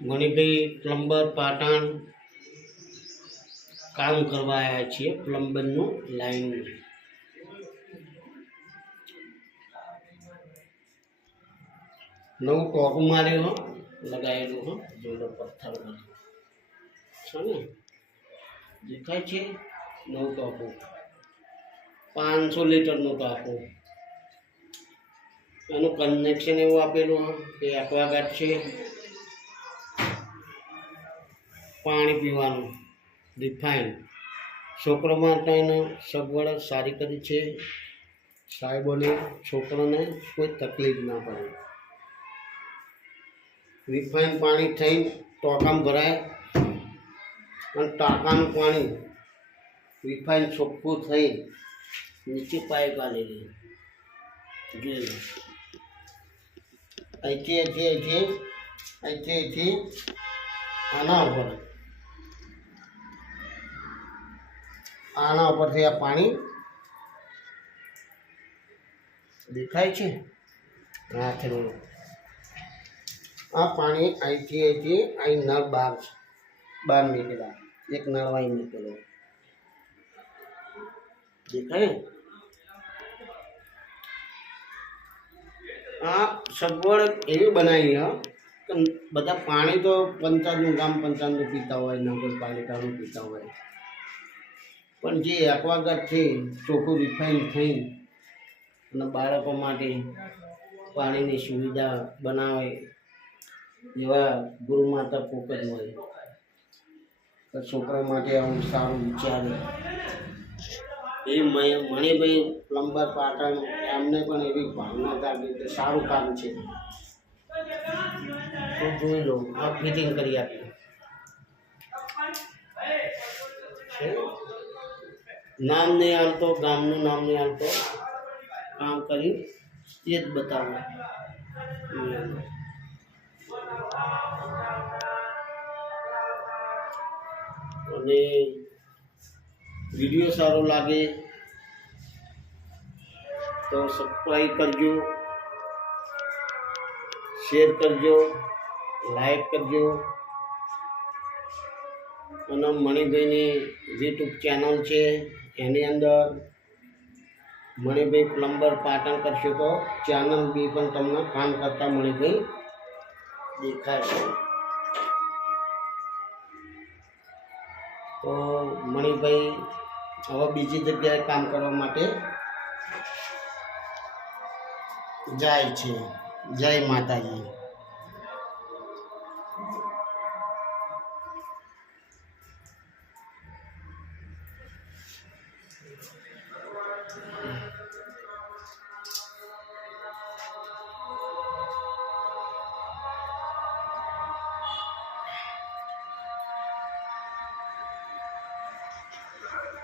Manibhai plumber Patan કામ કરવા આવ્યા છીએ પ્લમ્બરનું લાઈન નવું ટોપું માર્યું હો લગાવેલું હો જોડો પથ્થર છે ને દેખાય છે નવું ટોપું 500 લીટરનું ટોપું એનું કનેક્શન એવું આપેલું કે એક્વાગાર્ડ છે પાણી પીવાનું રિફાઇન છોકરો માટેને સગવડ સારી કરી છે સાહેબોને છોકરાને કોઈ તકલીફ ના પડે રિફાઇન પાણી થઈ ટાંકામાં ભરાય અને ટાંકાનું પાણી રિફાઇન ચોખ્ખું થઈ નીચે પાઇપ આવેલી જોઈ લો અહીંથી આના ઉપરથી આ પાણી દેખાય છે નાખેલું આ પાણી અહીંથી અહીં નળ બહાર નીકળ્યા એક નળ અહીં નીકળ્યો દેખાય આ સગવડ એવી બનાવી કે બધા પાણી તો પંચાયતનું ગામ પંચાયતનું પીતા હોય નગરપાલિકાનું પીતા હોય પણ જે એક્વાગાર્ડથી ચોખ્ખું રિફાઇન થઈ અને બાળકો માટે પાણીની સુવિધા બનાવે એવા ગુરુ માતા પોક જ હોય તો છોકરા માટે આવું સારું વિચારે એ મણિભાઈ પ્લમ્બર પાટણ એમને પણ એવી ભાવના જાગી કે સારું કામ છે તો જોઈ લો આ ફિટિંગ કરી આપી નામ નહીં આવતો ગામનું નામ નહીં આવતો કામ કરી એ જ બતાવો અને વિડીયો સારો લાગે તો સબસ્ક્રાઈબ કરજો શેર કરજો લાઈક કરજો અને મણિભાઈની યુટ્યુબ ચેનલ છે એની અંદર મણિભાઈ પ્લમ્બર પાટણ કરશો તો ચેનલ બી પણ તમને કામ કરતા મણિભાઈ દેખાશે તો મણિભાઈ હવે બીજી જગ્યાએ કામ કરવા માટે જાય છે જય માતાજી।